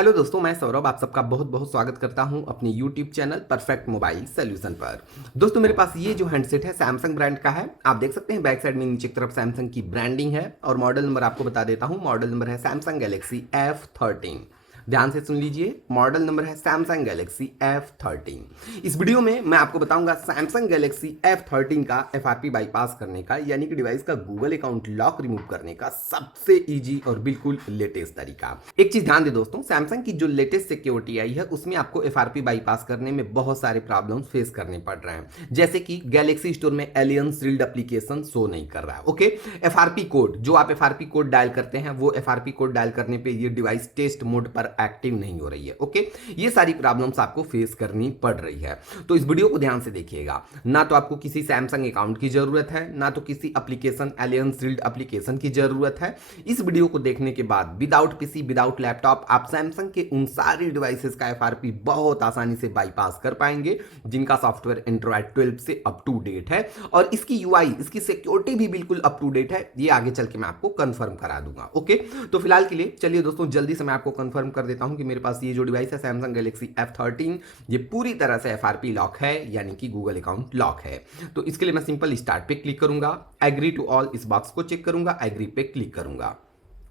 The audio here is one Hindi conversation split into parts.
हेलो दोस्तों, मैं सौरभ आप सबका बहुत बहुत स्वागत करता हूं अपने YouTube channel perfect mobile solution पर। दोस्तों मेरे पास ये जो हैंडसेट है सैमसंग ब्रांड का है। आप देख सकते हैं बैक साइड में नीचे की तरफ सैमसंग की ब्रांडिंग है और मॉडल नंबर आपको बता देता हूं। मॉडल नंबर है सैमसंग गैलेक्सी F13। ध्यान से सुन लीजिए, मॉडल नंबर है सैमसंग गैलेक्सी F13। इस वीडियो में मैं आपको बताऊंगा सैमसंग गैलेक्सी F13 का FRP बाईपास करने का, यानी कि डिवाइस का गूगल अकाउंट लॉक रिमूव करने का सबसे इजी और बिल्कुल लेटेस्ट तरीका। एक चीज ध्यान दे दोस्तों, सैमसंग की जो लेटेस्ट सिक्योरिटी आई है उसमें आपको FRP बाईपास करने में बहुत सारे प्रॉब्लम्स फेस करने पड़ रहे हैं, जैसे कि गैलेक्सी स्टोर में एलियन सील्ड एप्लीकेशन शो नहीं कर रहा है। ओके, FRP कोड जो आप FRP कोड डायल करते हैं वो FRP कोड डायल करने पे ये डिवाइस टेस्ट मोड पर एक्टिव नहीं हो रही है। ओके, ये सारी प्रॉब्लम्स आपको फेस करनी पड़ रही है। तो इस वीडियो को ध्यान से देखिएगा। ना तो आपको किसी सैमसंग अकाउंट की जरूरत है, ना तो किसी एप्लीकेशन एलियन सील्ड एप्लीकेशन की जरूरत है। इस वीडियो को देखने के बाद विदाउट पीसी विदाउट लैपटॉप आप सैमसंग के उन सारे डिवाइसेस का FRP बहुत आसानी से बाईपास कर पाएंगे जिनका सॉफ्टवेयर एंड्रॉयड 12 से अप टू डेट है और इसकी UI इसकी सिक्योरिटी भी बिल्कुल अप टू डेट है। ये आगे चल के मैं आपको कंफर्म करा दूंगा। ओके, तो फिलहाल के लिए चलिए दोस्तों जल्दी से मैं आपको कंफर्म कर देता हूं कि मेरे पास ये जो डिवाइस है सैमसंग गैलेक्सी F13 ये पूरी तरह से FRP लॉक है, यानी कि गूगल अकाउंट लॉक है। तो इसके लिए मैं सिंपल स्टार्ट पे क्लिक करूंगा, एग्री टू ऑल इस बॉक्स को चेक करूंगा, एग्री पे क्लिक करूंगा।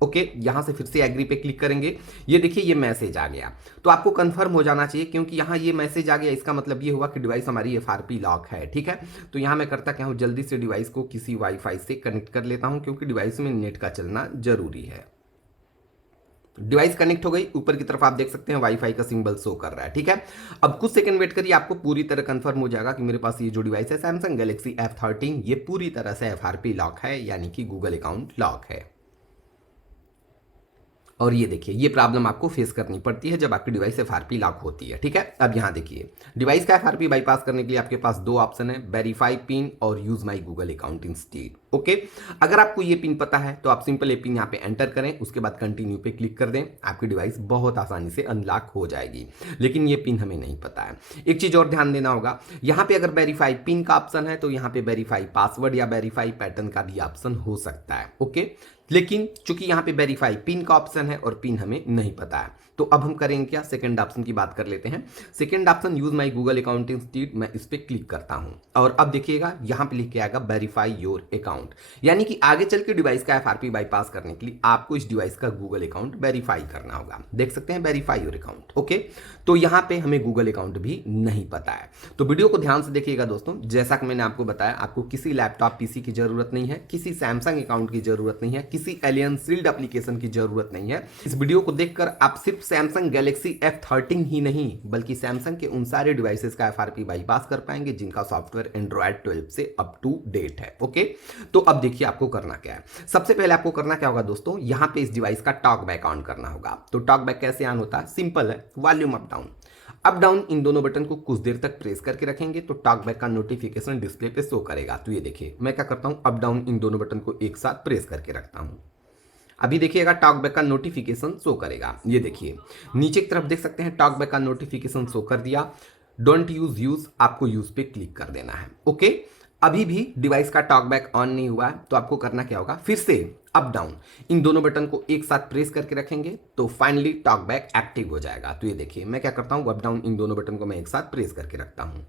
ओके, यहां से फिर से एग्री पे क्लिक करेंगे। ये देखिए ये मैसेज आ गया, तो आपको कंफर्म हो जाना चाहिए क्योंकि यहां ये मैसेज आ गया, इसका मतलब ये हुआ कि डिवाइस हमारी FRP लॉक है। ठीक है, तो यहां मैं करता क्या हूं, जल्दी से डिवाइस को किसी वाईफाई से कनेक्ट कर लेता हूं क्योंकि डिवाइस में नेट का चलना जरूरी है। डिवाइस कनेक्ट हो गई, ऊपर की तरफ आप देख सकते हैं वाईफाई का सिंबल शो कर रहा है। ठीक है, अब कुछ सेकंड वेट करिए, आपको पूरी तरह कंफर्म हो जाएगा कि मेरे पास ये जो डिवाइस है सैमसंग गैलेक्सी F13 ये पूरी तरह से FRP लॉक है, यानी कि गूगल अकाउंट लॉक है। और ये देखिए ये प्रॉब्लम आपको फेस करनी पड़ती है जब आपकी डिवाइस FRP लॉक होती है। ठीक है, अब यहाँ देखिए डिवाइस का FRP बाईपास करने के लिए आपके पास दो ऑप्शन है, वेरीफाई पिन और use my Google account instead. Okay, अगर आपको ये पिन पता है तो आप सिंपल ये पिन यहाँ पे एंटर करें, उसके बाद कंटिन्यू पे क्लिक कर दें, आपकी डिवाइस बहुत आसानी से अनलॉक हो जाएगी। लेकिन ये पिन हमें नहीं पता है। एक चीज और ध्यान देना होगा, यहाँ पे अगर वेरीफाई पिन का ऑप्शन है तो यहाँ पे वेरीफाई पासवर्ड या वेरीफाई पैटर्न का भी ऑप्शन हो सकता है। ओके, लेकिन चूंकि यहाँ पे वेरीफाई पिन का ऑप्शन है और पिन हमें नहीं पता है, तो अब हम करेंगे क्या, सेकंड ऑप्शन की बात कर लेते हैं। Second option use my Google account institute, मैं इस पर क्लिक करता हूं और अब देखिएगा यहाँ पे लिख के आएगा वेरीफाई योर अकाउंट, यानी कि आगे चल के डिवाइस का FRP बाईपास करने के लिए आपको इस डिवाइस का गूगल अकाउंट वेरीफाई करना होगा। देख सकते हैं वेरीफाई योर अकाउंट। ओके, तो यहाँ पे हमें गूगल अकाउंट भी नहीं पता है। तो वीडियो को ध्यान से देखिएगा दोस्तों, जैसा कि मैंने आपको बताया आपको किसी लैपटॉप पीसी की जरूरत नहीं है, किसी सैमसंग अकाउंट की जरूरत नहीं है, किसी एलियन सील्ड एप्लीकेशन की जरूरत नहीं है। इस वीडियो को देखकर आप सिर्फ सैमसंग गैलेक्सी F13 ही नहीं बल्कि सैमसंग के उन सारे डिवाइसेस का FRP बाईपास कर पाएंगे जिनका सॉफ्टवेयर एंड्रॉयड 12 से अप टू डेट है। ओके, तो अब देखिए आपको करना क्या है। सबसे पहले आपको करना क्या होगा दोस्तों, यहां पे इस डिवाइस का टॉक बैक ऑन करना होगा। तो टॉक बैक कैसे ऑन होता है, सिंपल है, वॉल्यूम अप डाउन इन दोनों बटन को कुछ देर तक प्रेस करके रखेंगे तो टॉक बैक का नोटिफिकेशन डिस्प्ले पे शो करेगा। तो ये देखिए मैं क्या करता हूं, अप डाउन इन दोनों बटन को एक साथ प्रेस करके रखता हूं। अभी देखिएगा टॉक बैक का नोटिफिकेशन शो करेगा। ये देखिए नीचे की तरफ देख सकते हैं टॉक बैक का नोटिफिकेशन शो कर दिया। डोंट यूज आपको यूज पे क्लिक कर देना है। ओके, अभी भी डिवाइस का टॉक बैक ऑन नहीं हुआ है तो आपको करना क्या होगा, फिर से अप डाउन इन दोनों बटन को एक साथ प्रेस करके रखेंगे तो फाइनली टॉक बैक एक्टिव हो जाएगा। तो ये देखिए मैं क्या करता हूँ, अप डाउन इन दोनों बटन को मैं एक साथ प्रेस करके रखता हूँ।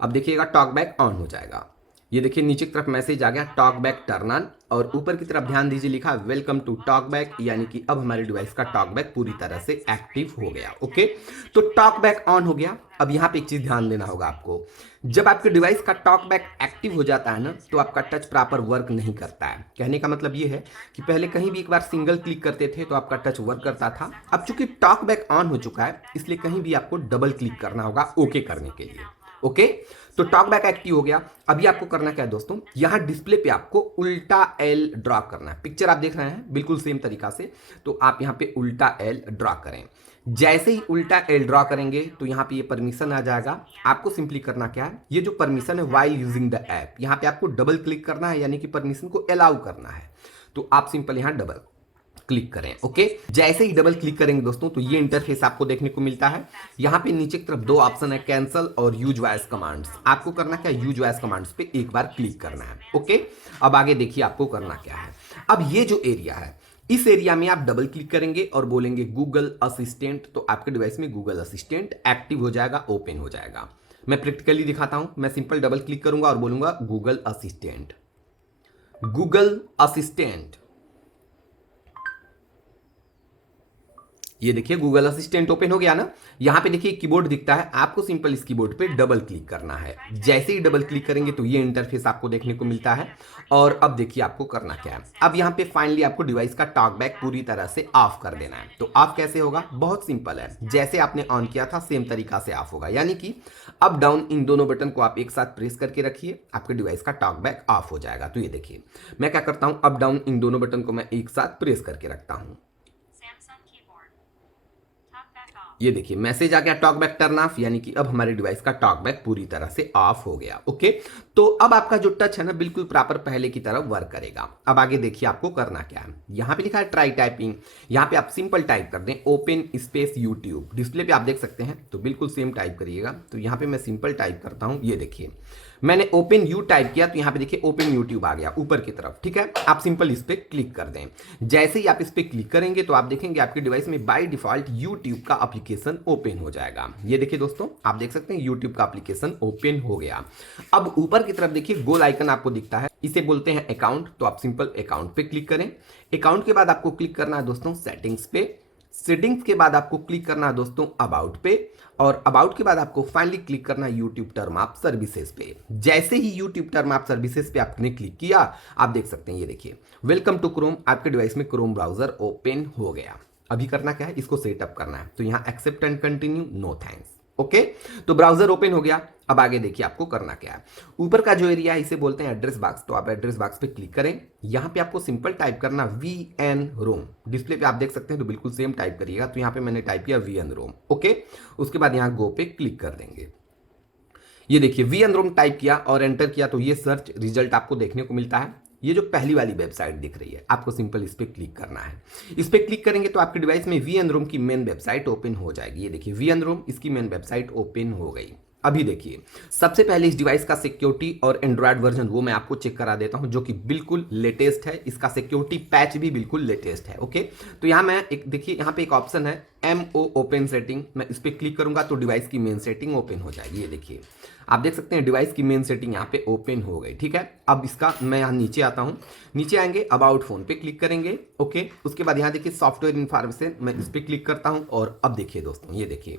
अब देखिएगा टॉक बैक ऑन हो जाएगा। ये देखिए नीचे की तरफ मैसेज आ गया टॉक बैक टर्न ऑन और ऊपर की तरफ ध्यान दीजिए लिखा वेलकम टू टॉक बैक, यानी कि अब हमारे डिवाइस का टॉक बैक पूरी तरह से एक्टिव हो गया। ओके, तो टॉक बैक ऑन हो गया। अब यहाँ पे एक चीज ध्यान देना होगा आपको, जब आपके डिवाइस का टॉक बैक एक्टिव हो जाता है ना तो आपका टच प्रॉपर वर्क नहीं करता है। कहने का मतलब ये है कि पहले कहीं भी एक बार सिंगल क्लिक करते थे तो आपका टच वर्क करता था, अब चूंकि टॉक बैक ऑन हो चुका है इसलिए कहीं भी आपको डबल क्लिक करना होगा ओके करने के लिए। ओके, तो टॉक बैक एक्टिव हो गया। अभी आपको करना क्या है दोस्तों, यहां डिस्प्ले पे आपको उल्टा L ड्रॉ करना है। पिक्चर आप देख रहे हैं बिल्कुल सेम तरीका से, तो आप यहां पे उल्टा L ड्रॉ करें। जैसे ही उल्टा L ड्रॉ करेंगे तो यहाँ पे ये परमिशन आ जाएगा। आपको सिंपली करना क्या है, ये जो परमिशन है वाइल यूजिंग द ऐप, यहाँ पे आपको डबल क्लिक करना है, यानी कि परमिशन को अलाउ करना है। तो आप सिंपल यहाँ डबल क्लिक करें। ओके, जैसे ही डबल क्लिक करेंगे दोस्तों तो ये इंटरफेस आपको देखने को मिलता है। यहाँ पे नीचे की तरफ दो ऑप्शन है, कैंसल और यूज वॉइस कमांड्स। आपको करना क्या है, यूज वॉइस कमांड्स पे एक बार क्लिक करना है। ओके, अब आगे देखिए आपको करना क्या है। अब ये जो एरिया है इस एरिया में आप डबल क्लिक करेंगे और बोलेंगे गूगल असिस्टेंट, तो आपके डिवाइस में गूगल असिस्टेंट एक्टिव हो जाएगा, ओपन हो जाएगा। मैं प्रैक्टिकली दिखाता हूं। मैं सिंपल डबल क्लिक करूंगा और बोलूंगा गूगल असिस्टेंट, गूगल असिस्टेंट। ये देखिए गूगल असिस्टेंट ओपन हो गया ना। यहाँ पे देखिए कीबोर्ड दिखता है, आपको सिंपल इस कीबोर्ड पे डबल क्लिक करना है। जैसे ही डबल क्लिक करेंगे तो ये इंटरफेस आपको देखने को मिलता है। और अब देखिए आपको करना क्या है। अब यहाँ पे फाइनली आपको डिवाइस का टॉक बैक पूरी तरह से ऑफ कर देना है। तो ऑफ कैसे होगा, बहुत सिंपल है। जैसे आपने ऑन किया था सेम तरीका से ऑफ होगा, यानी कि अप डाउन इन दोनों बटन को आप एक साथ प्रेस करके रखिए, आपके डिवाइस का टॉक बैक ऑफ हो जाएगा। तो ये देखिए मैं क्या करता हूँ, अप डाउन इन दोनों बटन को मैं एक साथ प्रेस करके रखता हूँ। ये देखिए मैसेज आ गया टॉक बैक टर्न ऑफ, यानी कि अब हमारे डिवाइस का टॉक बैक पूरी तरह से ऑफ हो गया। ओके, तो अब आपका जो टच है ना बिल्कुल प्रॉपर पहले की तरह वर्क करेगा। अब आगे देखिए आपको करना क्या है। यहाँ पे लिखा है ट्राई टाइपिंग, यहाँ पे आप सिंपल टाइप कर दें ओपन स्पेस यूट्यूब। डिस्प्ले पे आप देख सकते हैं, तो बिल्कुल सेम टाइप करिएगा। तो यहाँ पे मैं सिंपल टाइप करता हूँ। ये देखिए मैंने ओपन यू टाइप किया, तो यहाँ पे देखिए ओपन यूट्यूब आ गया ऊपर की तरफ। ठीक है, आप सिंपल इस पर क्लिक कर दें। जैसे ही आप इस पर क्लिक करेंगे तो आप देखेंगे आपके डिवाइस में बाय डिफॉल्ट यूट्यूब का एप्लीकेशन ओपन हो जाएगा। ये देखिए दोस्तों, आप देख सकते हैं यूट्यूब का एप्लीकेशन ओपन हो गया। अब ऊपर की तरफ देखिए गोल आइकन आपको दिखता है, इसे बोलते हैं अकाउंट। तो आप सिंपल अकाउंट पे क्लिक करें। अकाउंट के बाद आपको क्लिक करना है दोस्तों सेटिंग्स पे। सेटिंग्स के बाद आपको क्लिक करना है दोस्तों अबाउट पे, और अबाउट के बाद आपको फाइनली क्लिक करना है यूट्यूब टर्म ऑफ सर्विसेज पे। जैसे ही यूट्यूब टर्म ऑफ सर्विसेज पे आपने क्लिक किया, आप देख सकते हैं ये देखिए वेलकम टू क्रोम, आपके डिवाइस में क्रोम ब्राउजर ओपन हो गया। अभी करना क्या है, इसको सेटअप करना है। तो यहाँ accept and continue, no thanks. Okay, तो ब्राउजर ओपन हो गया। अब आगे देखिए आपको करना क्या है। ऊपर का जो एरिया है इसे बोलते हैं एड्रेस बॉक्स। तो आप एड्रेस बॉक्स पे क्लिक करें। यहाँ पे आपको सिंपल टाइप करना VN रोम। डिस्प्ले पे आप देख सकते हैं, तो बिल्कुल सेम टाइप करिएगा। तो यहाँ पे मैंने टाइप किया VN रोम। ओके, उसके बाद यहाँ गो पे क्लिक कर देंगे। ये देखिए VN रोम टाइप किया और एंटर किया, तो ये सर्च रिजल्ट आपको देखने को मिलता है। ये जो पहली वाली वेबसाइट दिख रही है, आपको सिंपल इस पर क्लिक करना है। इस पर क्लिक करेंगे तो आपके डिवाइस में VN रोम की मेन वेबसाइट ओपन हो जाएगी। ये देखिए VN रोम, इसकी मेन वेबसाइट ओपन हो गई। अभी देखिए सबसे पहले इस डिवाइस का सिक्योरिटी और एंड्रॉयड वर्जन वो मैं आपको चेक करा देता हूं, जो कि बिल्कुल लेटेस्ट है। इसका सिक्योरिटी पैच भी बिल्कुल लेटेस्ट है। ओके, तो यहाँ मैं एक देखिए यहाँ पे एक ऑप्शन है MO ओपन सेटिंग। मैं इस पर क्लिक करूंगा तो डिवाइस की मेन सेटिंग ओपन हो जाएगी। ये देखिए आप देख सकते हैं डिवाइस की मेन सेटिंग यहाँ पे ओपन हो गई। ठीक है, अब इसका मैं यहाँ नीचे आता हूँ। नीचे आएंगे अबाउट फोन पे क्लिक करेंगे। ओके, उसके बाद यहाँ देखिए सॉफ्टवेयर इन्फॉर्मेशन, मैं इस पर क्लिक करता हूँ। और अब देखिए दोस्तों, ये देखिए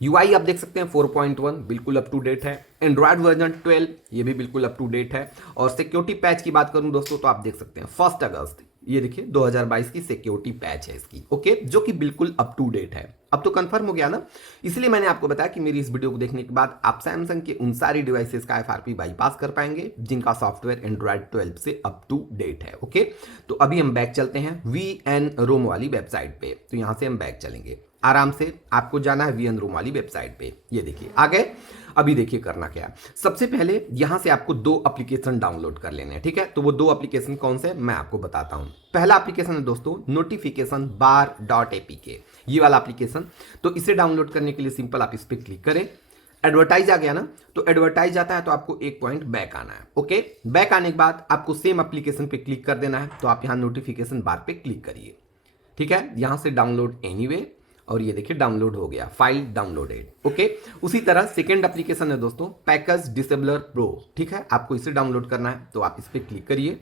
UI आप देख सकते हैं 4.1 बिल्कुल अप टू डेट है। एंड्रॉयड वर्जन 12 ये भी बिल्कुल अप टू डेट है। और सिक्योरिटी पैच की बात करूं दोस्तों, तो आप देख सकते हैं 1 अगस्त, ये देखिए 2022 की सिक्योरिटी पैच है इसकी। ओके, जो कि बिल्कुल अप टू डेट है। अब तो कंफर्म हो गया ना, इसलिए मैंने आपको बताया कि मेरी इस वीडियो को देखने के बाद आप सैमसंग के उन सारी डिवाइसेस का FRP बाईपास कर पाएंगे जिनका सॉफ्टवेयर एंड्रॉयड 12 से अप टू डेट है। ओके, तो अभी हम बैक चलते हैं VN रोम वाली वेबसाइट पे। तो यहां से हम बैक चलेंगे, आराम से आपको जाना है VN रोम वाली वेबसाइट पे। ये देखिए आ गए। अभी देखिए करना क्या है। सबसे पहले यहां से आपको 2 एप्लीकेशन डाउनलोड कर लेने हैं। ठीक है, तो वो 2 एप्लीकेशन कौन से मैं आपको बताता हूं। पहला एप्लीकेशन है दोस्तों नोटिफिकेशन बार .apk, ये वाला एप्लीकेशन। तो इसे डाउनलोड करने के लिए सिंपल आप इस पर क्लिक करें। एडवर्टाइज आ गया ना, तो एडवर्टाइज आता है तो आपको एक पॉइंट बैक आना है। ओके, बैक आने के बाद आपको सेम एप्लीकेशन पे क्लिक कर देना है। तो आप यहाँ नोटिफिकेशन बार पे क्लिक करिए। ठीक है, यहां से डाउनलोड एनीवे, और ये देखिए डाउनलोड हो गया, फाइल डाउनलोडेड। ओके, उसी तरह सेकंड एप्लीकेशन है दोस्तों पैकेज डिसेबलर प्रो। ठीक है, आपको इसे डाउनलोड करना है। तो आप इस पर क्लिक करिए।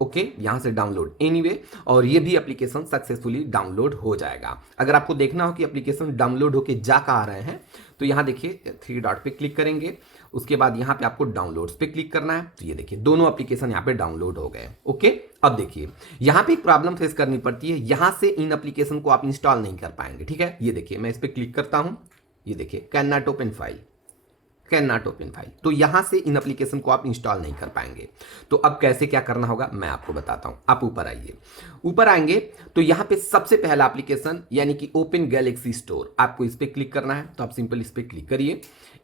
ओके, यहां से डाउनलोड एनीवे, और ये भी एप्लीकेशन सक्सेसफुली डाउनलोड हो जाएगा। अगर आपको देखना हो कि एप्लीकेशन डाउनलोड होके जा कहाँ रहे हैं, तो यहाँ देखिए 3 डॉट पे क्लिक करेंगे। उसके बाद यहाँ पे आपको डाउनलोड्स पे क्लिक करना है। तो ये देखिए दोनों एप्लीकेशन यहाँ पे डाउनलोड हो गए। ओके, अब देखिए यहाँ पे एक प्रॉब्लम फेस करनी पड़ती है, यहाँ से इन एप्लीकेशन को आप इंस्टॉल नहीं कर पाएंगे। ठीक है, ये देखिए मैं इस पर क्लिक करता हूँ। ये देखिए can not open file, can not open file. तो यहां से इन एप्लीकेशन को आप इंस्टॉल नहीं कर पाएंगे। तो अब कैसे क्या करना होगा मैं आपको बताता हूं। आप ऊपर आइए, ऊपर आएंगे तो यहां पे सबसे पहला एप्लीकेशन यानी कि ओपन गैलेक्सी स्टोर, आपको इस पे क्लिक करना है। तो आप सिंपल इस पे क्लिक करिए।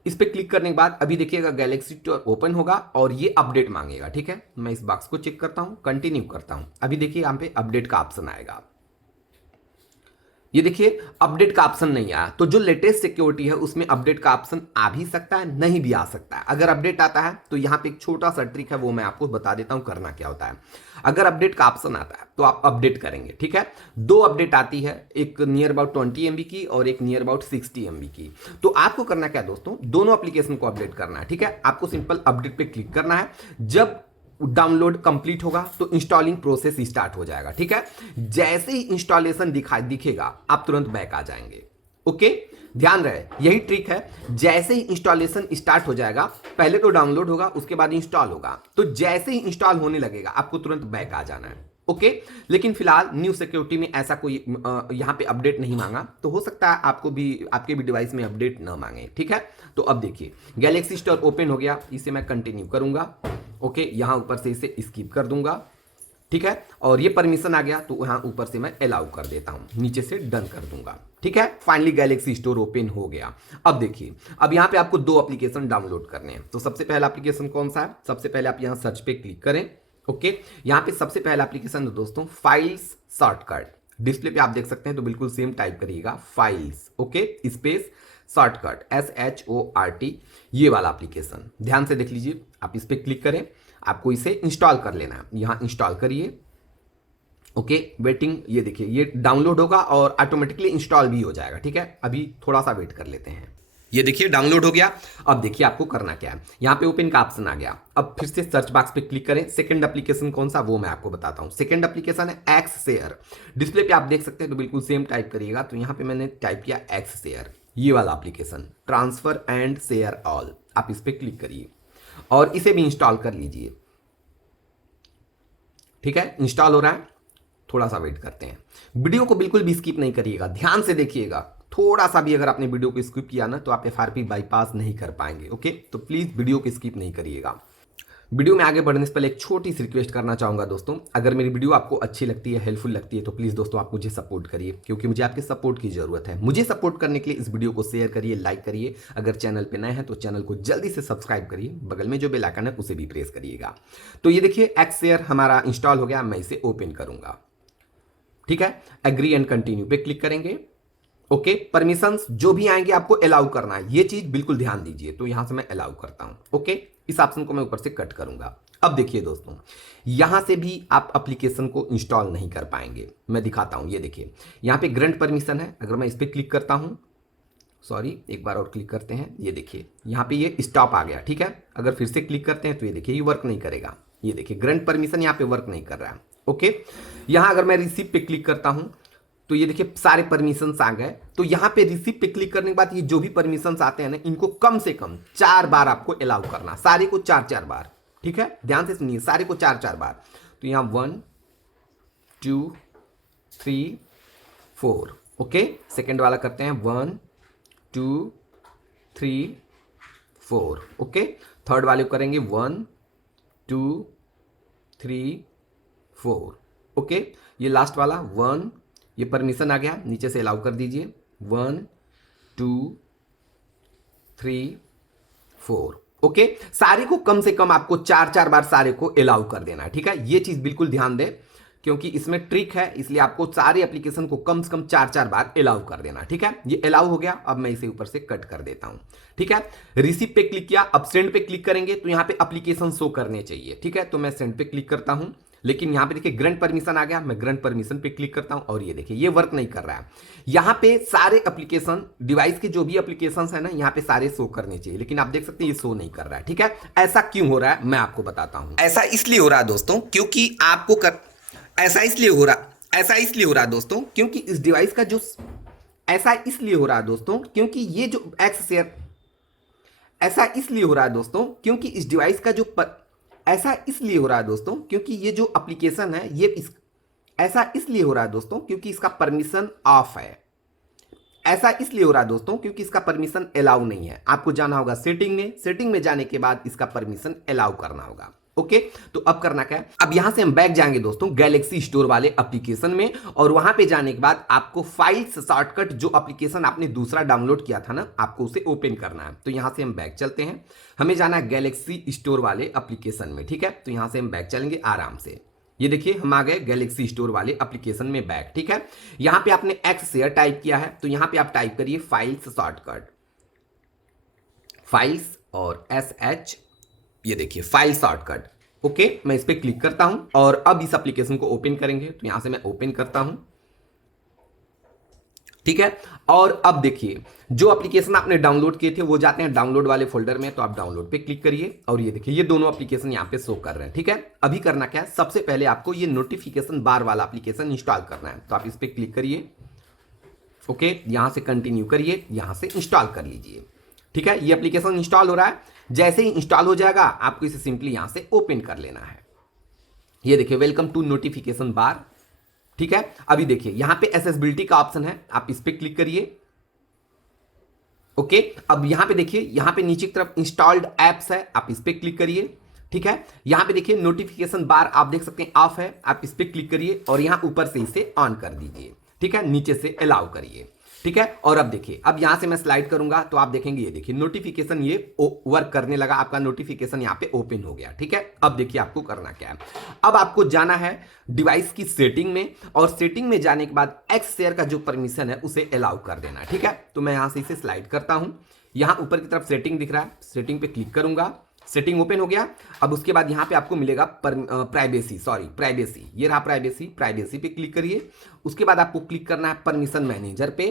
इस पे क्लिक करने के बाद अभी देखिएगा गैलेक्सी स्टोर ओपन होगा और ये अपडेट मांगेगा। ठीक है, मैं इस बॉक्स को चेक करता हूं, कंटिन्यू करता हूं। अभी देखिए यहां पे अपडेट का ऑप्शन आएगा। ये देखिए अपडेट का ऑप्शन नहीं आया, तो जो लेटेस्ट सिक्योरिटी है उसमें अपडेट का ऑप्शन आ भी सकता है, नहीं भी आ सकता है। अगर अपडेट आता है तो यहाँ पे एक छोटा सा ट्रिक है, वो मैं आपको बता देता हूँ करना क्या होता है। अगर अपडेट का ऑप्शन आता है तो आप अपडेट करेंगे, ठीक है। दो अपडेट आती है, एक नियर अबाउट 20 MB की और एक नियर अबाउट 60 MB की। तो आपको करना क्या दोस्तों, दोनों एप्लीकेशन को अपडेट करना है, ठीक है। आपको सिंपल अपडेट पे क्लिक करना है। जब डाउनलोड कंप्लीट होगा तो इंस्टॉलिंग प्रोसेस स्टार्ट हो जाएगा, ठीक है। जैसे ही इंस्टॉलेशन दिखेगा आप तुरंत बैक आ जाएंगे। ओके, ध्यान रहे यही ट्रिक है। जैसे ही इंस्टॉलेशन स्टार्ट हो जाएगा, पहले तो डाउनलोड होगा उसके बाद इंस्टॉल होगा, तो जैसे ही इंस्टॉल होने लगेगा आपको तुरंत बैक आ जाना है। ओके, लेकिन फिलहाल न्यू सिक्योरिटी में ऐसा कोई यहाँ पे अपडेट नहीं मांगा, तो हो सकता है आपके भी डिवाइस में अपडेट ना मांगे, ठीक है। तो अब देखिए गैलेक्सी स्टोर ओपन हो गया, इसे मैं कंटिन्यू करूंगा। ओके, यहाँ ऊपर से इसे स्किप कर दूंगा, ठीक है। और ये परमिशन आ गया तो यहाँ ऊपर से मैं अलाउ कर देता हूँ, नीचे से डन कर दूंगा, ठीक है। फाइनली गैलेक्सी स्टोर ओपन हो गया। अब देखिए, अब यहाँ पे आपको दो एप्लीकेशन डाउनलोड करने हैं। तो सबसे पहला एप्लीकेशन कौन सा है, सबसे पहले आप यहाँ सर्च पे क्लिक करें। ओके, यहाँ पे सबसे पहला एप्लीकेशन है दोस्तों फाइल्स शॉर्टकट। डिस्प्ले पे आप देख सकते हैं, तो बिल्कुल सेम टाइप करिएगा files, okay space shortcut SHORT, ये वाला एप्लीकेशन ध्यान से देख लीजिए। आप इस पर क्लिक करें, आपको इसे इंस्टॉल कर लेना है, यहाँ इंस्टॉल करिए। ओके, वेटिंग, ये देखिए ये डाउनलोड होगा और ऑटोमेटिकली इंस्टॉल भी हो जाएगा, ठीक है। अभी थोड़ा सा वेट कर लेते हैं। ये देखिए डाउनलोड हो गया। अब देखिए आपको करना क्या है, यहाँ पे ओपन का ऑप्शन आ गया। अब फिर से सर्च बॉक्स पे क्लिक करें। सेकंड एप्लीकेशन कौन सा, वो मैं आपको बताता हूँ। सेकंड एप्लीकेशन है एक्स शेयर। डिस्प्ले पे आप देख सकते हैं, तो बिल्कुल सेम टाइप करिएगा। तो यहाँ पे मैंने टाइप किया एक्स शेयर, ये वाला application, transfer and share all. आप इस पर क्लिक करिए और इसे भी इंस्टॉल कर लीजिए, ठीक है। इंस्टॉल हो रहा है, थोड़ा सा वेट करते हैं। वीडियो को बिल्कुल भी स्किप नहीं करिएगा, ध्यान से देखिएगा। थोड़ा सा भी अगर आपने वीडियो को स्किप किया ना तो आप FRP बाईपास नहीं कर पाएंगे। ओके, तो प्लीज वीडियो को स्किप नहीं करिएगा। वीडियो में आगे बढ़ने से पहले एक छोटी सी रिक्वेस्ट करना चाहूंगा दोस्तों, अगर मेरी वीडियो आपको अच्छी लगती है, हेल्पफुल लगती है, तो प्लीज़ दोस्तों आप मुझे सपोर्ट करिए, क्योंकि मुझे आपके सपोर्ट की ज़रूरत है। मुझे सपोर्ट करने के लिए इस वीडियो को शेयर करिए, लाइक करिए। अगर चैनल पे नए हैं तो चैनल को जल्दी से सब्सक्राइब करिए, बगल में जो बेल आइकन है उसे भी प्रेस करिएगा। तो ये देखिए एक्स शेयर हमारा इंस्टॉल हो गया, मैं इसे ओपन करूंगा, ठीक है। एग्री एंड कंटिन्यू पे क्लिक करेंगे। ओके, परमिशंस जो भी आएंगे आपको अलाउ करना है, ये चीज बिल्कुल ध्यान दीजिए। तो यहां से मैं अलाउ करता हूं। ओके, इस ऑप्शन को मैं ऊपर से कट करूंगा। अब देखिए दोस्तों, यहां से भी आप एप्लीकेशन को इंस्टॉल नहीं कर पाएंगे। मैं दिखाता हूं, ये देखिए यहां पे ग्रांट परमिशन है। अगर मैं इस पर क्लिक करता हूं, सॉरी एक बार और क्लिक करते हैं, ये देखिए यहां पे ये स्टॉप आ गया, ठीक है। अगर फिर से क्लिक करते हैं तो ये देखिए ये वर्क नहीं करेगा। ये देखिए ग्रांट परमिशन यहां पे वर्क नहीं कर रहा है। ओके, यहां अगर मैं रिसीव पे क्लिक करता हूं तो ये देखिए सारे परमिशंस आ गए। तो यहाँ पे रिसीव पे क्लिक करने के बाद ये जो भी परमिशंस आते हैं ना, इनको कम से कम 4 बार आपको अलाउ करना, सारे को 4 बार, ठीक है। ध्यान से सुनिए, सारे को 4 बार। तो यहाँ 1 2 3 4। ओके, सेकेंड वाला करते हैं 1 2 3 4। ओके, थर्ड वाले को करेंगे 1 2 3 4। ओके, ये लास्ट वाला 1, ये परमिशन आ गया, नीचे से अलाउ कर दीजिए 1 2 3 4। ओके, सारे को कम से कम आपको 4 बार सारे को अलाउ कर देना है, ठीक है। ये चीज बिल्कुल ध्यान दें, क्योंकि इसमें ट्रिक है, इसलिए आपको सारे एप्लीकेशन को कम से कम 4 बार अलाउ कर देना, ठीक है। ये अलाउ हो गया। अब मैं इसे ऊपर से कट कर देता हूं, ठीक है। रिसीव पे क्लिक किया, अब सेंड पे क्लिक करेंगे तो यहां पे एप्लीकेशन शो करने चाहिए, ठीक है। तो मैं सेंड पे क्लिक करता हूं, लेकिन यहां पे देखिए ग्रांट परमिशन आ गया। मैं ग्रांट परमिशन पे क्लिक करता हूं और ये देखिए ये वर्क नहीं कर रहा है। यहां पे सारे एप्लीकेशन, डिवाइस के जो भी एप्लीकेशंस है ना, यहां पे सारे शो करने चाहिए, लेकिन आप देख सकते हैं ये शो नहीं कर रहा है, ठीक है। ऐसा क्यों हो रहा है मैं आपको बताता हूं। ऐसा इसलिए हो रहा है दोस्तों, क्योंकि आपको ऐसा इसलिए हो रहा है दोस्तों, क्योंकि इस डिवाइस का जो ऐसा इसलिए हो रहा है दोस्तों, क्योंकि ये जो एक्स शेयर, ऐसा इसलिए हो रहा है दोस्तों, क्योंकि इस डिवाइस का जो ऐसा इसलिए हो रहा है दोस्तों, क्योंकि ये जो एप्लीकेशन है ये ऐसा इसलिए हो रहा है दोस्तों, क्योंकि इसका परमिशन ऑफ है। ऐसा इसलिए हो रहा है दोस्तों, क्योंकि इसका परमिशन अलाउ नहीं है। आपको जाना होगा सेटिंग में जाने के बाद इसका परमिशन अलाउ करना होगा। ओके, तो अब करना क्या है, अब यहां से हम बैक जाएंगे दोस्तों गैलेक्सी स्टोर वाले एप्लीकेशन में, और वहां पे जाने के बाद आपको फाइल्स शॉर्टकट जो एप्लीकेशन आपने दूसरा डाउनलोड किया था ना, आपको उसे ओपन करना है। तो यहां से हम बैक चलते हैं, हमें जाना है गैलेक्सी स्टोर वाले एप्लीकेशन में, ठीक है। तो यहां से हम बैक चलेंगे आराम से। ये देखिए हम आ गए गैलेक्सी स्टोर वाले एप्लीकेशन में बैक, ठीक है। यहां पे आपने एक्स शेयर टाइप किया है, तो यहां पे आप टाइप करिए फाइल्स शॉर्टकट, फाइल्स और SH, ये देखिए फाइल शॉर्टकट, ओके, मैं इस पर क्लिक करता हूं और अब इस एप्लीकेशन को ओपन करेंगे। तो यहां से मैं ओपन करता हूं, ठीक है। और अब देखिए जो एप्लीकेशन आपने डाउनलोड किए थे वो जाते हैं डाउनलोड वाले फोल्डर में, तो आप डाउनलोड पे क्लिक करिए और ये देखिए ये दोनों एप्लीकेशन यहाँ पे शो कर रहे हैं, ठीक है। अभी करना क्या है, सबसे पहले आपको ये नोटिफिकेशन बार वाला एप्लीकेशन इंस्टॉल करना है। तो आप इस पर क्लिक करिए, ओके, यहां से कंटिन्यू करिए, यहां से इंस्टॉल कर लीजिए, ठीक है। ये एप्लीकेशन इंस्टॉल हो रहा है, जैसे ही इंस्टॉल हो जाएगा आपको इसे सिंपली यहां से ओपन कर लेना है। ये देखिए वेलकम टू नोटिफिकेशन बार, ठीक है। अभी देखिए यहां पे एसेसिबिलिटी का ऑप्शन है, आप इस पर क्लिक करिए, ओके। अब यहां पे देखिए यहां पे नीचे की तरफ इंस्टॉल्ड एप्स है, आप इस पर क्लिक करिए, ठीक है। यहां पे देखिए नोटिफिकेशन बार आप देख सकते हैं ऑफ है, आप इस पर क्लिक करिए और यहां ऊपर से इसे ऑन कर दीजिए, ठीक है। नीचे से अलाउ करिए, ठीक है। और अब देखिए अब यहां से मैं स्लाइड करूंगा तो आप देखेंगे ये देखिए नोटिफिकेशन ये वर्क करने लगा, आपका नोटिफिकेशन यहां पे ओपन हो गया, ठीक है। अब देखिए आपको करना क्या है, अब आपको जाना है डिवाइस की सेटिंग में और सेटिंग में जाने के बाद एक्स शेयर का जो परमिशन है उसे अलाउ कर देना है, ठीक है। तो मैं यहां से इसे स्लाइड करता हूं, यहां ऊपर की तरफ सेटिंग दिख रहा है, सेटिंग पे क्लिक करूंगा, सेटिंग ओपन हो गया। अब उसके बाद यहां पे आपको मिलेगा प्राइवेसी, ये रहा प्राइवेसी पे क्लिक करिए। उसके बाद आपको क्लिक करना है परमिशन मैनेजर पे,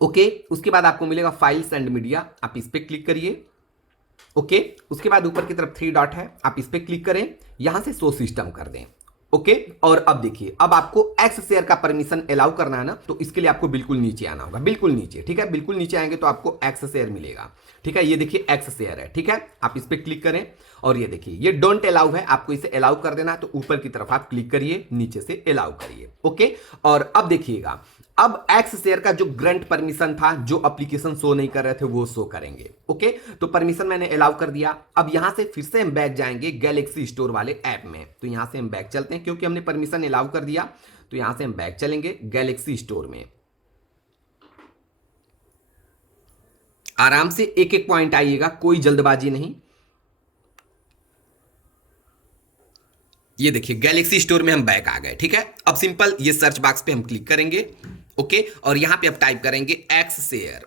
ओके। उसके बाद आपको मिलेगा फाइल्स एंड मीडिया, आप इस पे क्लिक करिए, ओके। उसके बाद ऊपर की तरफ 3 डॉट है, आप इस पे क्लिक करें, यहां से शो सिस्टम कर दें, ओके। और अब देखिए अब आपको एक्स शेयर का परमिशन अलाउ करना है ना, तो इसके लिए आपको बिल्कुल नीचे आना होगा, बिल्कुल नीचे, ठीक है। बिल्कुल नीचे आएंगे तो आपको एक्स शेयर मिलेगा, ठीक है। ये देखिए एक्स शेयर है, ठीक है। आप इस पे क्लिक करें और ये देखिए ये डोंट अलाउ है, आपको इसे अलाउ कर देना है। तो ऊपर की तरफ आप क्लिक करिए, नीचे से अलाउ करिए, ओके। और अब देखिएगा अब एक्स शेयर का जो ग्रंट परमिशन था, जो एप्लीकेशन शो नहीं कर रहे थे वो शो करेंगे, ओके। तो परमिशन मैंने अलाउ कर दिया। अब यहां से फिर से हम बैक जाएंगे गैलेक्सी स्टोर वाले ऐप में, तो यहां से हम बैक चलते हैं क्योंकि हमने परमिशन अलाउ कर दिया। तो यहां से हम बैक चलेंगे गैलेक्सी स्टोर में, आराम से एक एक पॉइंट आइएगा, कोई जल्दबाजी नहीं। ये देखिए गैलेक्सी स्टोर में हम बैक आ गए, ठीक है। अब सिंपल ये सर्च बॉक्स पे हम क्लिक करेंगे, ओके। और यहां पे अब टाइप करेंगे x share,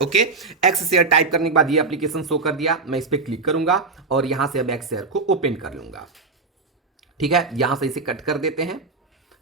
okay. X share type करने के बाद ये एप्लीकेशन शो कर दिया, मैं इस पे क्लिक करूंगा और यहां से अब एक्स शेयर को ओपन कर लूंगा, ठीक है। यहां से इसे कट कर देते हैं,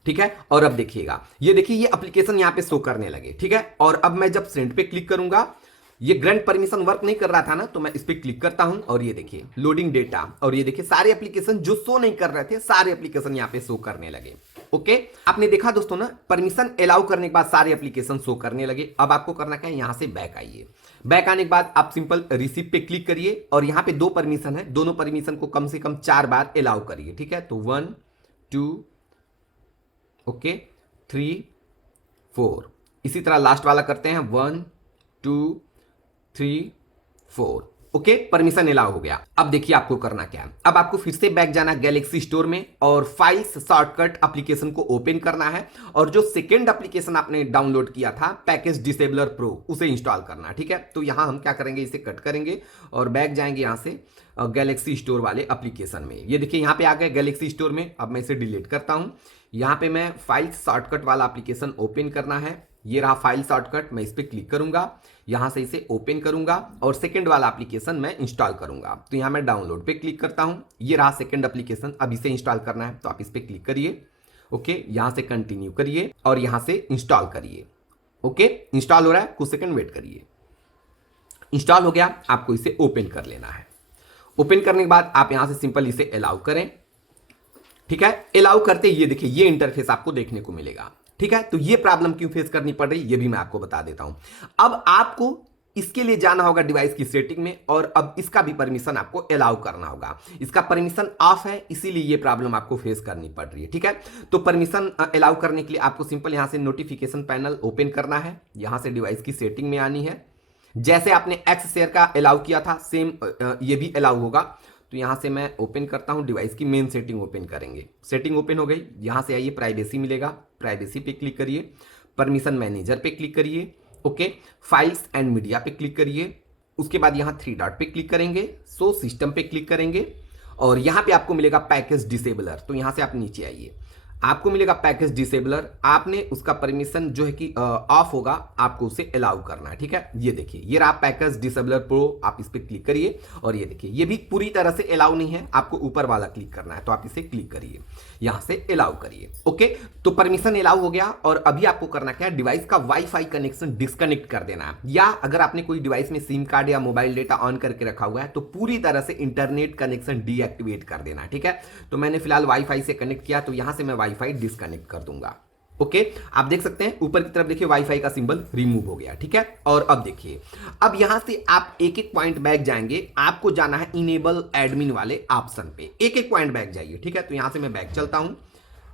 ठीक है। और अब देखिएगा ये देखिए ये एप्लीकेशन यहां पे शो करने लगे, ठीक है। और अब मैं जब सेंड पे क्लिक करूंगा, ये ग्रैंड परमिशन वर्क नहीं कर रहा था ना, तो मैं इस पे क्लिक करता हूं और ये देखिए लोडिंग डेटा, और ये देखिए सारे एप्लीकेशन जो शो नहीं कर रहे थे सारे एप्लीकेशन यहां पे शो करने लगे, ओके। आपने देखा दोस्तों ना, परमिशन अलाउ करने के बाद सारे एप्लीकेशन शो करने लगे। अब आपको करना क्या है, यहां से बैक आइए, बैक आने के बाद आप सिंपल रिसीव पे क्लिक करिए और यहां पे 2 परमिशन है, दोनों परमिशन को कम से कम 4 बार अलाउ करिए, ठीक है। तो 1 2 ओके 3 4, इसी तरह लास्ट वाला करते हैं 1 2 3 4, ओके। परमिशन अलाउ हो गया। अब देखिए आपको करना क्या है, अब आपको फिर से बैक जाना गैलेक्सी स्टोर में और फाइल्स शॉर्टकट एप्लीकेशन को ओपन करना है और जो सेकेंड एप्लीकेशन आपने डाउनलोड किया था पैकेज डिसेबलर प्रो, उसे इंस्टॉल करना है, ठीक है। तो यहां हम क्या करेंगे, इसे कट करेंगे और बैक जाएंगे यहां से गैलेक्सी स्टोर वाले एप्लीकेशन में। ये देखिए यहां पे आ गए गैलेक्सी स्टोर में। अब मैं इसे डिलीट करता हूं, यहां पे मैं फाइल्स शॉर्टकट वाला एप्लीकेशन ओपन करना है, ये रहा फाइल शॉर्टकट, मैं इस पर क्लिक करूंगा, यहां से इसे ओपन करूंगा और सेकंड वाला एप्लीकेशन मैं इंस्टॉल करूंगा। तो यहां मैं डाउनलोड पे क्लिक करता हूं, ये रहा सेकंड एप्लीकेशन, अब इसे इंस्टॉल करना है, तो आप इस पर क्लिक करिए, ओके। यहां से कंटिन्यू करिए और यहां से इंस्टॉल करिए, ओके। इंस्टॉल हो रहा है, कुछ सेकंड वेट करिए। इंस्टॉल हो गया, आपको इसे ओपन कर लेना है। ओपन करने के बाद आप यहां से सिंपल इसे अलाउ करें, ठीक है। अलाउ करते ये देखिए ये इंटरफेस आपको देखने को मिलेगा, ठीक है। तो ये प्रॉब्लम क्यों फेस करनी पड़ रही ये भी मैं आपको बता देता हूं। अब आपको इसके लिए जाना होगा डिवाइस की सेटिंग में और अब इसका भी परमिशन आपको अलाउ करना होगा। इसका परमिशन ऑफ है, इसीलिए ये प्रॉब्लम आपको फेस करनी पड़ रही है, ठीक है। तो परमिशन अलाउ करने के लिए आपको सिंपल यहां से नोटिफिकेशन पैनल ओपन करना है, यहां से डिवाइस की सेटिंग में आनी है, जैसे आपने एक्स शेयर का अलाउ किया था सेम ये भी अलाउ होगा। तो यहां से मैं ओपन करता हूं, डिवाइस की मेन सेटिंग ओपन करेंगे, सेटिंग ओपन हो गई। यहां से आइए प्राइवेसी मिलेगा, प्राइवेसी पे क्लिक करिए, परमिशन मैनेजर पे क्लिक करिए, ओके। फाइल्स एंड मीडिया पे क्लिक करिए, उसके बाद यहां 3 डॉट पे क्लिक करेंगे, शो सिस्टम पे क्लिक करेंगे और यहां पे आपको मिलेगा पैकेज डिसेबलर। तो यहां से आप नीचे आइए, आपको मिलेगा पैकेज डिसेबलर, आपने उसका परमिशन जो है कि ऑफ होगा, आपको उसे अलाउ करना है। ठीक है, ये देखिए ये रहा पैकेज डिसेबलर प्रो, आप इस पर क्लिक करिए और ये देखिए ये भी पूरी तरह से अलाउ नहीं है, आपको ऊपर वाला क्लिक करना है, तो आप इसे क्लिक करिए, यहां से अलाउ करिए। ओके, तो परमिशन अलाउ हो गया और अभी आपको करना क्या है, डिवाइस का वाईफाई कनेक्शन डिस्कनेक्ट कर देना है, या अगर आपने कोई डिवाइस में सिम कार्ड या मोबाइल डेटा ऑन करके रखा हुआ है तो पूरी तरह से इंटरनेट कनेक्शन डीएक्टिवेट कर देना। ठीक है, तो मैंने फिलहाल वाईफाई से कनेक्ट किया, तो यहां से मैं वाईफाई डिस्कनेक्ट कर दूंगा। ओके, आप देख सकते हैं ऊपर की तरफ देखिए वाईफाई का सिंबल रिमूव हो गया। ठीक है, और अब देखिए अब यहां से आप एक एक पॉइंट बैक जाएंगे, आपको जाना है इनेबल एडमिन वाले ऑप्शन पे, एक एक पॉइंट बैक जाइए। ठीक है, तो यहां से मैं बैक चलता हूं,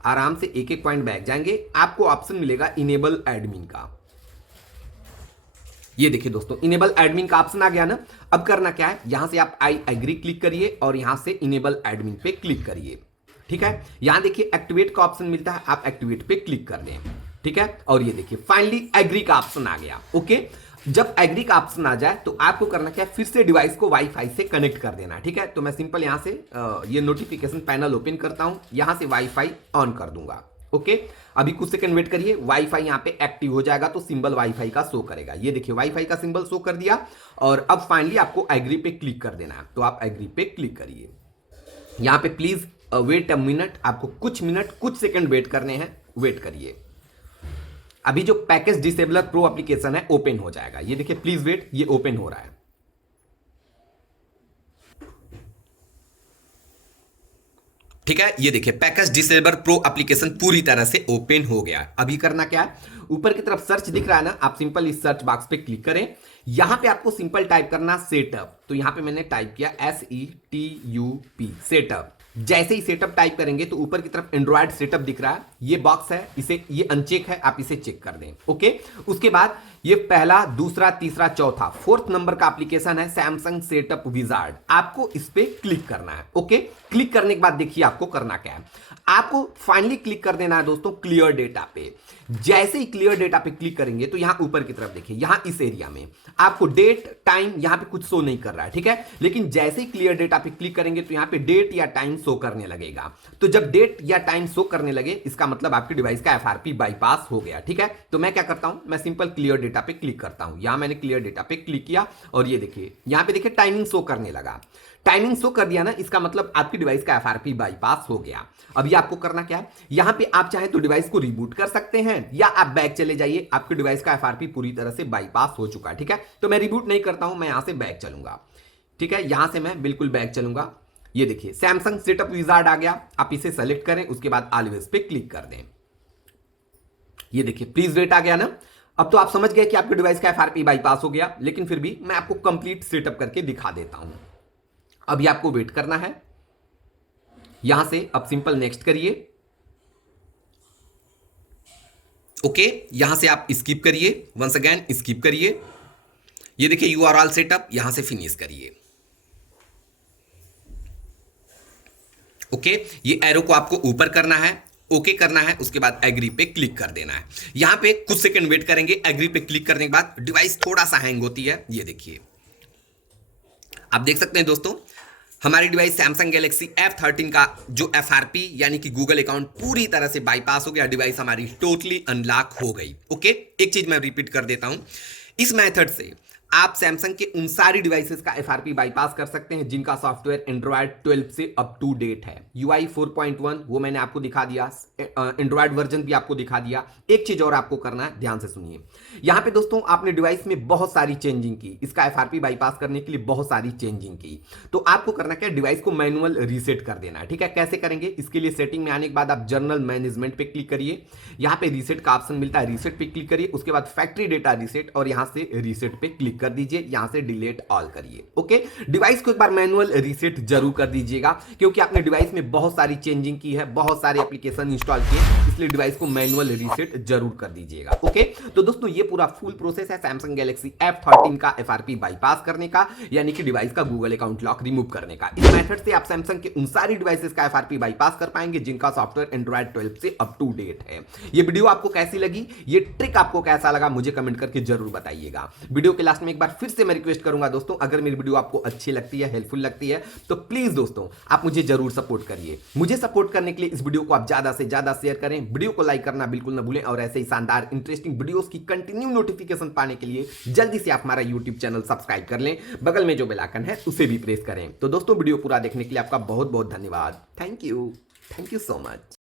आराम से एक एक पॉइंट बैक जाएंगे, आपको ऑप्शन मिलेगा इनेबल एडमिन का। ये देखिए दोस्तों इनेबल एडमिन का ऑप्शन आ गया ना। अब करना क्या है, यहां से आप आई एग्री क्लिक करिए और यहां से इनेबल एडमिन पे क्लिक करिए। ठीक है, यहां देखिए एक्टिवेट का ऑप्शन मिलता है, आप एक्टिवेट पे क्लिक कर दें। ठीक है, और ये देखिए फाइनली एग्री का ऑप्शन आ गया। ओके, जब एग्री का ऑप्शन आ जाए तो आपको करना क्या है, फिर से डिवाइस को वाईफाई से कनेक्ट कर देना है। ठीक है, तो मैं सिंपल यहां से ये नोटिफिकेशन पैनल ओपन करता हूं, यहां से वाईफाई ऑन कर दूंगा। ओके, अभी कुछ सेकंड वेट करिए, वाईफाई यहां पे एक्टिव हो जाएगा तो सिंबल वाईफाई का शो करेगा। ये देखिए वाईफाई का सिंबल शो कर दिया और अब फाइनली आपको एग्री पे क्लिक कर देना है, तो आप एग्री पे क्लिक करिए। यहां पे प्लीज वेट अ मिनट, आपको कुछ मिनट कुछ सेकंड वेट करने हैं, वेट करिए। अभी जो पैकेज डिसेबलर प्रो एप्लीकेशन है ओपन हो जाएगा। ये देखिए प्लीज वेट, ये ओपन हो रहा है। ठीक है, ये देखिए पैकेज डिसेबलर प्रो एप्लीकेशन पूरी तरह से ओपन हो गया। अभी करना क्या है, ऊपर की तरफ सर्च दिख रहा है ना, आप सिंपल इस सर्च बॉक्स पे क्लिक करें, यहां पे आपको सिंपल टाइप करना सेटअप, तो यहां पे मैंने टाइप किया SETUP सेटअप। जैसे ही सेटअप टाइप करेंगे तो ऊपर की तरफ एंड्रॉयड सेटअप दिख रहा है, ये बॉक्स है, इसे ये अनचेक है, आप इसे चेक कर दें। ओके, उसके बाद ये पहला दूसरा तीसरा चौथा फोर्थ नंबर का एप्लीकेशन है सैमसंग सेटअप विजार्ड, आपको इस पे क्लिक करना है। ओके, क्लिक करने के बाद देखिए आपको करना क्या है, आपको फाइनली क्लिक कर देना है दोस्तों क्लियर डेटा पे। जैसे ही क्लियर डेटा पे क्लिक करेंगे तो यहां ऊपर की तरफ देखिए, यहां इस एरिया में आपको डेट टाइम यहां पे कुछ शो नहीं कर रहा है। ठीक है, लेकिन जैसे ही क्लियर डेटा पे क्लिक करेंगे तो यहां पे डेट या टाइम शो करने लगेगा। तो जब डेट या टाइम शो करने लगे इसका मतलब आपके डिवाइस का FRP बाईपास हो गया। ठीक है, तो मैं क्या करता हूं, मैं सिंपल क्लियर डेटा पे क्लिक करता हूं, यहां मैंने क्लियर डेटा पे क्लिक किया और ये देखिए यहां पे देखिए टाइमिंग शो करने लगा। टाइमिंग शो कर दिया ना, इसका मतलब आपकी डिवाइस का FRP बाईपास हो गया। अभी आपको करना क्या है, यहां पे आप चाहे तो डिवाइस को रिबूट कर सकते हैं या आप बैक चले जाइए, आपके डिवाइस का FRP पूरी तरह से बाईपास हो चुका है। ठीक है, तो मैं रिबूट नहीं करता हूं, मैं यहां से बैक चलूंगा। ठीक है, यहां से मैं बिल्कुल बैक चलूंगा। ये देखिए सैमसंग सेटअप विजार्ड आ गया, आप इसे सेलेक्ट करें, उसके बाद ऑलवेज पे क्लिक कर दें। ये देखिए प्लीज वेट आ गया ना। अब तो आप समझ गए कि आपके डिवाइस का FRP बाईपास हो गया, लेकिन फिर भी मैं आपको कंप्लीट सेटअप करके दिखा देता हूं। अभी आपको वेट करना है, यहां से अब सिंपल नेक्स्ट करिए। ओके, यहां से आप स्किप करिए, वंस अगेन स्किप करिए। ये देखिए यू आर ऑल सेटअप, यहां से फिनिश करिए। ओके, ये एरो को आपको ऊपर करना है, ओके करना है, उसके बाद एग्री पे क्लिक कर देना है। यहां पे कुछ सेकंड वेट करेंगे, एग्री पे क्लिक करने के बाद डिवाइस थोड़ा सा हैंग होती है। ये देखिए आप देख सकते हैं दोस्तों, हमारी डिवाइस सैमसंग गैलेक्सी F13 का जो FRP यानी कि गूगल अकाउंट पूरी तरह से बाईपास हो गया, डिवाइस हमारी टोटली अनलॉक हो गई। ओके, एक चीज मैं रिपीट कर देता हूं, इस मेथड से आप सैमसंग के उन सारी डिवाइसेस का FRP बाईपास कर सकते हैं जिनका सॉफ्टवेयर एंड्रॉयड 12 से अप टू डेट है। UI 4.1 वो मैंने आपको दिखा दिया, एंड्रॉयड वर्जन भी आपको दिखा दिया। एक चीज और आपको करना है, ध्यान से सुनिए। यहां पे दोस्तों आपने डिवाइस में बहुत सारी चेंजिंग की, इसका FRP बाईपास करने के लिए बहुत सारी चेंजिंग की, तो आपको करना क्या, डिवाइस को मैनुअल रीसेट कर देना है। ठीक है, कैसे करेंगे, इसके लिए सेटिंग में आने के बाद आप जर्नल मैनेजमेंट पे क्लिक करिए, यहां पे रीसेट का ऑप्शन मिलता है, रीसेट पे क्लिक करिए, उसके बाद फैक्ट्री डेटा रीसेट और यहां से रीसेट पे क्लिक कर दीजिए, यहां से डिलीट ऑल करिए। ओके, डिवाइस को एक बार मैनुअल रीसेट जरूर कर दीजिएगा, क्योंकि आपने डिवाइस में बहुत सारी चेंजिंग की है, बहुत सारे एप्लीकेशन इंस्टॉल किए, इसलिए डिवाइस को मैनुअल रीसेट जरूर कर दीजिएगा। ओके, तो दोस्तों ये पूरा फुल प्रोसेस है सैमसंग गैलेक्सी F13 का FRP बाईपास करने का, यानी कि डिवाइस का गूगल अकाउंट लॉक रिमूव करने का। इस मेथड से आप सैमसंग के उन सारी डिवाइसेस का FRP बाईपास कर पाएंगे जिनका सॉफ्टवेयर एंड्रॉयड 12 से अप टू डेट है। ये वीडियो आपको कैसी लगी, ये ट्रिक आपको कैसा लगा, मुझे कमेंट करके जरूर बताइएगा। वीडियो के लास्ट में में एक बार फिर से मैं रिक्वेस्ट करूंगा दोस्तों, अगर मेरी वीडियो आपको अच्छी लगती है, हेल्पफुल लगती है, तो प्लीज दोस्तों आप मुझे जरूर सपोर्ट करिए। मुझे सपोर्ट करने के लिए इस वीडियो को आप ज्यादा से ज्यादा शेयर करें, वीडियो को लाइक करना बिल्कुल ना भूलें, और ऐसे ही शानदार इंटरेस्टिंग वीडियोस की कंटिन्यू नोटिफिकेशन पाने के लिए जल्दी से आप हमारा यूट्यूब चैनल सब्सक्राइब कर लें, बगल में जो बेल आइकन है उसे भी प्रेस करें। तो दोस्तों वीडियो पूरा देखने के लिए आपका बहुत बहुत धन्यवाद। Thank you so much.